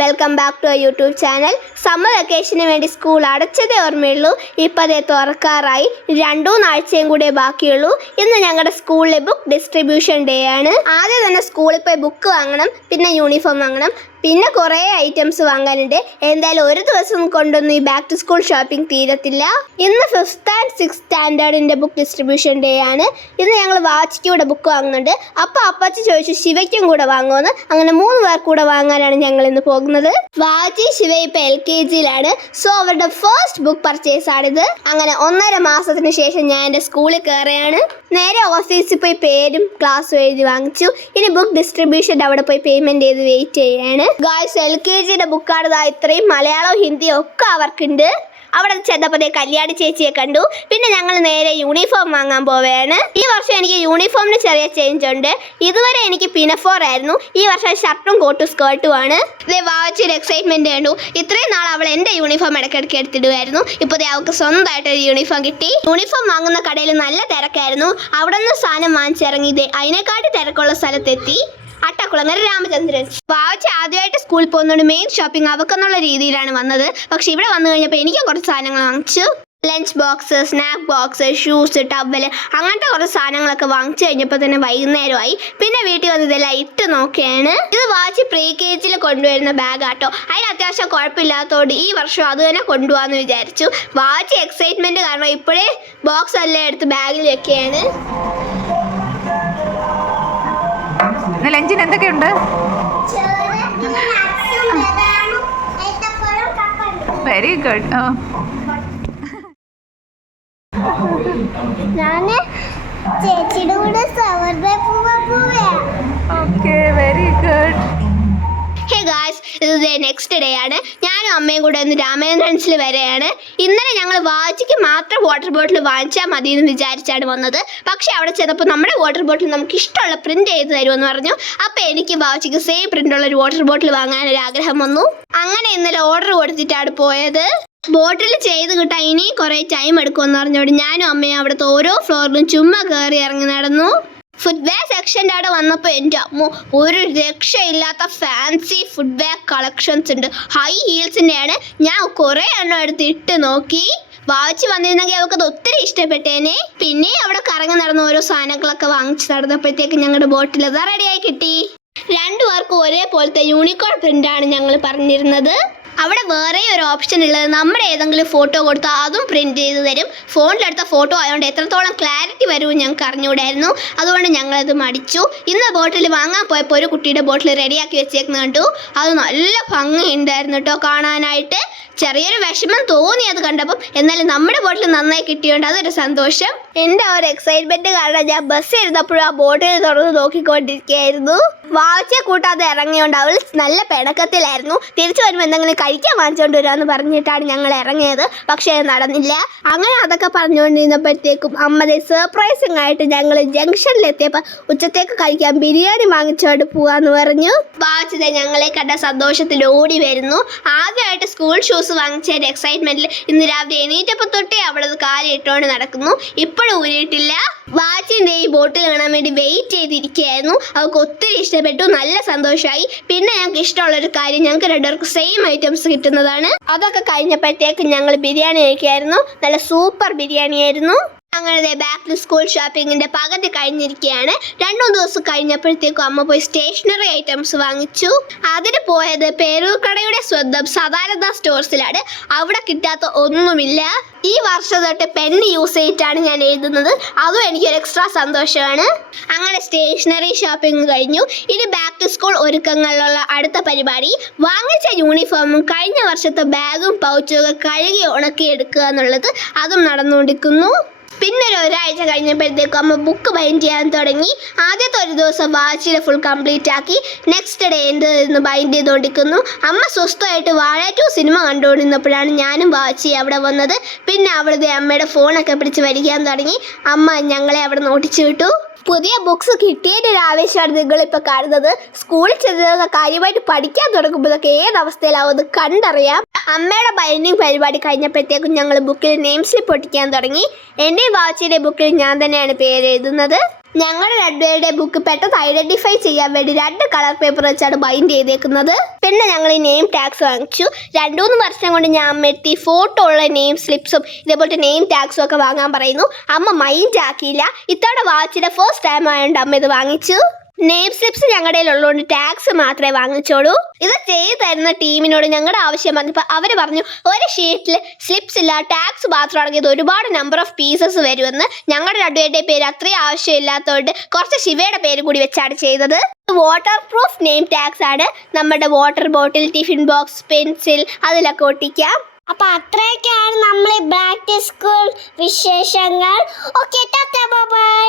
Welcome back to YouTube channel. Summer വെക്കേഷന് വേണ്ടി school അടച്ചതേ ഓർമ്മയുള്ളൂ. ഇപ്പം അതേ തുറക്കാറായി. 2-3 ആഴ്ചയും കൂടെ ബാക്കിയുള്ളൂ. ഇന്ന് ഞങ്ങളുടെ സ്കൂളിലെ ബുക്ക് ഡിസ്ട്രിബ്യൂഷൻ ഡേ ആണ്. ആദ്യം തന്നെ സ്കൂളിൽ പോയി ബുക്ക് വാങ്ങണം, പിന്നെ യൂണിഫോം വാങ്ങണം, പിന്നെ കുറേ ഐറ്റംസ് വാങ്ങാനുണ്ട്. എന്തായാലും ഒരു ദിവസം കൊണ്ടൊന്നും ഈ ബാക്ക് ടു സ്കൂൾ ഷോപ്പിംഗ് തീരത്തില്ല. ഇന്ന് 5th and 6th സ്റ്റാൻഡേർഡിൻ്റെ ബുക്ക് ഡിസ്ട്രിബ്യൂഷൻ ഡേ ആണ്. ഇന്ന് ഞങ്ങൾ വാച്ചിക്ക് കൂടെ ബുക്ക് വാങ്ങുന്നുണ്ട്. അപ്പോൾ അപ്പച്ചി ചോദിച്ചു ശിവയ്ക്കും കൂടെ വാങ്ങുമെന്ന്. അങ്ങനെ 3 പേർ കൂടെ വാങ്ങാനാണ് ഞങ്ങൾ ഇന്ന് പോകുന്നത്. വാച്ചി ശിവ ഇപ്പം LKGയിലാണ്. സോ അവരുടെ ഫസ്റ്റ് ബുക്ക് പർച്ചേസ് ആണിത്. അങ്ങനെ 1.5 മാസത്തിന് ശേഷം ഞാൻ എൻ്റെ സ്കൂളിൽ കയറുകയാണ്. നേരെ ഓഫീസിൽ പോയി പേരും ക്ലാസ്സും എഴുതി വാങ്ങിച്ചു. ഇനി ബുക്ക് ഡിസ്ട്രിബ്യൂഷൻ്റെ അവിടെ പോയി പേയ്മെൻറ്റ് ചെയ്ത് വെയിറ്റ് ചെയ്യാണ്. ഗായ്സ്, LKGയുടെ ബുക്കാണ്. ഇത്രയും മലയാളവും ഹിന്ദിയും ഒക്കെ അവർക്കുണ്ട്. അവിടെ ചെന്നപ്പോൾ കല്യാണി ചേച്ചിയെ കണ്ടു. പിന്നെ ഞങ്ങൾ നേരെ യൂണിഫോം വാങ്ങാൻ പോവുകയാണ്. ഈ വർഷം എനിക്ക് യൂണിഫോമിന് ചെറിയ ചേഞ്ച് ഉണ്ട്. ഇതുവരെ എനിക്ക് പിനഫോർ ആയിരുന്നു. ഈ വർഷം ഷർട്ടും കോട്ടും സ്കേർട്ടും ആണ്. ഇതേ വാച്ചൊരു എക്സൈറ്റ്മെൻറ്റ് കണ്ടു. ഇത്രയും നാൾ അവൾ എൻ്റെ യൂണിഫോം ഇടയ്ക്കിടയ്ക്ക് എടുത്തിടുമായിരുന്നു. ഇപ്പോൾ അവൾക്ക് സ്വന്തമായിട്ടൊരു യൂണിഫോം കിട്ടി. യൂണിഫോം വാങ്ങുന്ന കടയിൽ നല്ല തിരക്കായിരുന്നു. അവിടെ നിന്ന് സാധനം വാങ്ങിച്ചിറങ്ങി അതിനെക്കാട്ടി തിരക്കുള്ള സ്ഥലത്തെത്തി. അട്ടക്കുളങ്ങര രാമചന്ദ്രൻ. വാച്ച് ആദ്യമായിട്ട് സ്കൂളിൽ പോകുന്നതുകൊണ്ട് മെയിൻ ഷോപ്പിംഗ് അവക്കെന്നുള്ള രീതിയിലാണ് വന്നത്. പക്ഷെ ഇവിടെ വന്നു കഴിഞ്ഞപ്പോൾ എനിക്കും കുറച്ച് സാധനങ്ങൾ വാങ്ങിച്ചു. Lunch box, snack box, shoes, towel, അങ്ങനത്തെ കുറച്ച് സാധനങ്ങളൊക്കെ വാങ്ങിച്ചു കഴിഞ്ഞപ്പോൾ തന്നെ വൈകുന്നേരമായി. പിന്നെ വീട്ടിൽ വന്ന് ഇതെല്ലാം ഇട്ട് നോക്കുകയാണ്. ഇത് വാച്ച് പ്രീ-KGയിൽ കൊണ്ടുവരുന്ന ബാഗാട്ടോ. അതിന് അത്യാവശ്യം കുഴപ്പമില്ലാത്തതുകൊണ്ട് ഈ വർഷം അത് തന്നെ കൊണ്ടുപോകാമെന്ന് വിചാരിച്ചു. വാച്ച് എക്സൈറ്റ്മെൻറ്റ് കാരണം ഇപ്പോഴേ ബോക്സ് എല്ലാം എടുത്ത് ബാഗിൽ വെക്കുകയാണ്. ലഞ്ചിന് എന്തൊക്കെയുണ്ട്? Very good. ചേച്ചിയുടെ കൂടെ okay, very good. Hey guys, ഇത് നെക്സ്റ്റ് ഡേ ആണ്. ഞാനും അമ്മയും കൂടെ ഒന്ന് രാമചന്ദ്രൻസിൽ വരെയാണ്. ഇന്നലെ ഞങ്ങൾ വാച്ചിക്ക് മാത്രം വാട്ടർ ബോട്ടിൽ വാങ്ങിച്ചാൽ മതി എന്ന് വിചാരിച്ചാണ് വന്നത്. പക്ഷെ അവിടെ ചെന്നപ്പോൾ നമ്മുടെ വാട്ടർ ബോട്ടിൽ നമുക്ക് ഇഷ്ടമുള്ള പ്രിന്റ് ചെയ്ത് തരുമെന്ന് പറഞ്ഞു. അപ്പോൾ എനിക്ക് വാച്ചിക്ക് സെയിം പ്രിൻ്റുള്ള ഒരു വാട്ടർ ബോട്ടിൽ വാങ്ങാനൊരു ആഗ്രഹം വന്നു. അങ്ങനെ ഇന്നലെ ഓർഡർ കൊടുത്തിട്ടാണ് പോയത്. ബോട്ടിൽ ചെയ്ത് കിട്ടാൻ ഇനി കുറേ ടൈം എടുക്കുമെന്ന് പറഞ്ഞുകൊണ്ട് ഞാനും അമ്മയും അവിടുത്തെ ഓരോ ഫ്ലോറിലും ചുമ്മാ കയറി ഇറങ്ങി നടന്നു. ഫുട്വെയർ സെക്ഷൻ്റെ അവിടെ വന്നപ്പോൾ എൻ്റെ അമ്മ ഒരു രക്ഷയില്ലാത്ത ഫാൻസി ഫുട്വെയർ കളക്ഷൻസ് ഉണ്ട്. ഹൈ ഹീൽസിൻ്റെയാണ്. ഞാൻ കുറേ എണ്ണം എടുത്ത് ഇട്ട് നോക്കി. വാച്ച് വന്നിരുന്നെങ്കിൽ അവൾക്കത് ഒത്തിരി ഇഷ്ടപ്പെട്ടേനെ. പിന്നെ അവിടെ കറങ്ങി നടന്ന ഓരോ സാധനങ്ങളൊക്കെ വാങ്ങിച്ച് നടന്നപ്പോഴത്തേക്ക് ഞങ്ങളുടെ ബോട്ടിൽ അത് റെഡിയായി കിട്ടി. 2 പേർക്കും ഒരേപോലത്തെ യൂണിക്കോൺ പ്രിൻ്റാണ് ഞങ്ങൾ പറഞ്ഞിരുന്നത്. അവിടെ വേറെ ഒരു ഓപ്ഷൻ ഉള്ളത്, നമ്മുടെ ഏതെങ്കിലും ഫോട്ടോ കൊടുത്താൽ അതും പ്രിൻറ്റ് ചെയ്ത് തരും. ഫോണിലെടുത്ത ഫോട്ടോ ആയതുകൊണ്ട് എത്രത്തോളം ക്ലാരിറ്റി വരുമെന്ന് ഞങ്ങൾക്ക് അറിഞ്ഞുകൂടായിരുന്നു. അതുകൊണ്ട് ഞങ്ങളത് മടിച്ചു. ഇന്ന് ബോട്ടിൽ വാങ്ങാൻ പോയപ്പോൾ ഒരു കുട്ടിയുടെ ബോട്ടിൽ റെഡിയാക്കി വെച്ചേക്കുന്ന കണ്ടു. അത് നല്ല ഭംഗിയുണ്ടായിരുന്നു കേട്ടോ കാണാനായിട്ട്. ചെറിയൊരു വിഷമം തോന്നി അത് കണ്ടപ്പം. എന്നാലും നമ്മുടെ ബോട്ടിൽ നന്നായി കിട്ടിയോണ്ട് അതൊരു സന്തോഷം. എൻ്റെ ആ ഒരു എക്സൈറ്റ്മെൻറ്റ് കാരണം ഞാൻ ബസ് ഇരുന്നപ്പോഴും ആ ബോട്ടിൽ തുറന്ന് നോക്കിക്കൊണ്ടിരിക്കുകയായിരുന്നു. വാച്ചെ കൂട്ടാതെ ഇറങ്ങിയോണ്ട് അവൾ നല്ല പിണക്കത്തിലായിരുന്നു. തിരിച്ചു വരുമ്പോൾ എന്തെങ്കിലും കഴിക്കാൻ വാങ്ങിച്ചുകൊണ്ട് വരാമെന്ന് പറഞ്ഞിട്ടാണ് ഞങ്ങൾ ഇറങ്ങിയത്. പക്ഷേ നടന്നില്ല. അങ്ങനെ അതൊക്കെ പറഞ്ഞുകൊണ്ടിരുന്നപ്പോഴത്തേക്കും അമ്മതെ സർപ്രൈസിങ് ആയിട്ട് ഞങ്ങൾ ജംഗ്ഷനിലെത്തിയപ്പോൾ ഉച്ചത്തേക്ക് കഴിക്കാൻ ബിരിയാണി വാങ്ങിച്ചോണ്ട് പോവാന്ന് പറഞ്ഞു. വാച്ചിതെ ഞങ്ങളെ കണ്ട സന്തോഷത്തിൽ ഓടി വരുന്നു. ആദ്യമായിട്ട് സ്കൂൾ ഷൂസ് വാങ്ങിച്ചതിൻ്റെ എക്സൈറ്റ്മെൻറ്റിൽ ഇന്ന് രാവിലെ എണീറ്റപ്പോൾ തൊട്ടേ അവിടെ കാലിട്ടുകൊണ്ട് നടക്കുന്നു. ഇപ്പോഴും ഊരിയിട്ടില്ല. വാച്ചിൻ്റെ ഈ ബോട്ടിൽ കാണാൻ വേണ്ടി വെയിറ്റ് ചെയ്തിരിക്കുകയായിരുന്നു. അവൾക്ക് ഒത്തിരി ഇഷ്ടപ്പെട്ടു. നല്ല സന്തോഷമായി. പിന്നെ ഞങ്ങൾക്ക് ഇഷ്ടമുള്ളൊരു കാര്യം, ഞങ്ങൾക്ക് 2 പേർക്ക് സെയിം ഐറ്റംസ് കിട്ടുന്നതാണ്. അതൊക്കെ കഴിഞ്ഞപ്പോഴത്തേക്ക് ഞങ്ങൾ ബിരിയാണി കഴിക്കായിരുന്നു. നല്ല സൂപ്പർ ബിരിയാണി ആയിരുന്നു. അങ്ങനെ ബാക്ക് ടു സ്കൂൾ ഷോപ്പിങ്ങിൻ്റെ പകുതി കഴിഞ്ഞിരിക്കുകയാണ്. 2-3 ദിവസം കഴിഞ്ഞപ്പോഴത്തേക്കും അമ്മ പോയി സ്റ്റേഷനറി ഐറ്റംസ് വാങ്ങിച്ചു. അതിന് പോയത് പേരൂർക്കടയുടെ സ്വന്തം സദാനന്ദ സ്റ്റോഴ്സിലാണ്. അവിടെ കിട്ടാത്ത ഒന്നുമില്ല. ഈ വർഷം തൊട്ട് പെൻ യൂസ് ചെയ്തിട്ടാണ് ഞാൻ എഴുതുന്നത്. അതും എനിക്കൊരു എക്സ്ട്രാ സന്തോഷമാണ്. അങ്ങനെ സ്റ്റേഷനറി ഷോപ്പിംഗ് കഴിഞ്ഞു. ഇനി ബാക്ക് ടു സ്കൂൾ ഒരുക്കങ്ങളിലുള്ള അടുത്ത പരിപാടി വാങ്ങിച്ച യൂണിഫോമും കഴിഞ്ഞ വർഷത്തെ ബാഗും പൗച്ചും ഒക്കെ കഴുകി ഉണക്കി എടുക്കുക എന്നുള്ളത്. അതും നടന്നുകൊണ്ടിരിക്കുന്നു. പിന്നെ ഒരാഴ്ച കഴിഞ്ഞപ്പോഴത്തേക്കും അമ്മ ബുക്ക് ബൈൻഡ് ചെയ്യാൻ തുടങ്ങി. ആദ്യത്തെ ഒരു ദിവസം വാച്ചിനെ ഫുൾ കംപ്ലീറ്റ് ആക്കി. നെക്സ്റ്റ് ഡേ എന്ത് ബൈൻഡ് ചെയ്തുകൊണ്ടിരിക്കുന്നു. അമ്മ സ്വസ്ഥമായിട്ട് വാഴ 2 സിനിമ കണ്ടുകൊണ്ടിരുന്നപ്പോഴാണ് ഞാനും വാച്ചി അവിടെ വന്നത്. പിന്നെ അവിടുത്തെ അമ്മയുടെ ഫോണൊക്കെ പിടിച്ച് വലിക്കാൻ തുടങ്ങി. അമ്മ ഞങ്ങളെ അവിടെ നോട്ടിച്ചു വിട്ടു. പുതിയ ബുക്സ് കിട്ടിയതിൻ്റെ ഒരു ആവേശമാണ് നിങ്ങളിപ്പോൾ കാണുന്നത്. സ്കൂളിൽ ചെന്നതൊക്കെ കാര്യമായിട്ട് പഠിക്കാൻ തുടങ്ങുമ്പോഴൊക്കെ ഏതവസ്ഥയിലാവും അത് കണ്ടറിയാം. അമ്മയുടെ ബൈൻഡിങ് പരിപാടി കഴിഞ്ഞപ്പോഴത്തേക്കും ഞങ്ങൾ ബുക്കിൽ നെയിം സ്ലിപ്പ് ഒട്ടിക്കാൻ തുടങ്ങി. എൻ്റെ വാച്ചിയുടെ ബുക്കിൽ ഞാൻ തന്നെയാണ് പേര് എഴുതുന്നത്. ഞങ്ങളുടെ രണ്ടുപേരുടെ ബുക്ക് പെട്ടെന്ന് ഐഡന്റിഫൈ ചെയ്യാൻ വേണ്ടി 2 കളർ പേപ്പർ വെച്ചാണ് ബൈൻഡ് ചെയ്തേക്കുന്നത്. പിന്നെ ഞങ്ങൾ ഈ നെയിം ടാഗ്സ് വാങ്ങിച്ചു. 2-3 വർഷം കൊണ്ട് ഞാൻ അമ്മയെത്തി ഫോട്ടോ ഉള്ള നെയിം സ്ലിപ്സും ഇതേപോലത്തെ നെയിം ടാഗ്സും ഒക്കെ വാങ്ങാൻ പറയുന്നു. അമ്മ മൈൻഡ് ആക്കിയില്ല. ഇത്തവണ വാച്ചിന്റെ ഫസ്റ്റ് ടൈം ആയതുകൊണ്ട് അമ്മ ഇത് വാങ്ങിച്ചു. നെയിം സ്ലിപ്സ് ഞങ്ങളുടെ ഉള്ളതുകൊണ്ട് ടാക്സ് മാത്രമേ വാങ്ങിച്ചോളൂ. ഇത് ചെയ്തു തരുന്ന ടീമിനോട് ഞങ്ങളുടെ ആവശ്യം വന്നപ്പോൾ അവർ പറഞ്ഞു ഒരു ഷീറ്റിൽ സ്ലിപ്സ് ഇല്ല ടാക്സ് മാത്രമാണെങ്കിൽ ഇത് ഒരുപാട് നമ്പർ ഓഫ് പീസസ് വരുമെന്ന്. ഞങ്ങളുടെ രണ്ടുപേരുടെ പേര് അത്രയും ആവശ്യമില്ലാത്തതുകൊണ്ട് കുറച്ച് ശിവയുടെ പേര് കൂടി വെച്ചാണ് ചെയ്തത്. വാട്ടർ പ്രൂഫ് നെയിം ടാഗ്സ് ആണ്. നമ്മുടെ water bottle, tiffin box, pencil അതിലൊക്കെ ഒട്ടിക്കാം. അപ്പൊ അത്രയൊക്കെയാണ് നമ്മളെ ബാക്ക് ടു സ്കൂൾ വിശേഷങ്ങൾ. Okay, tata bye.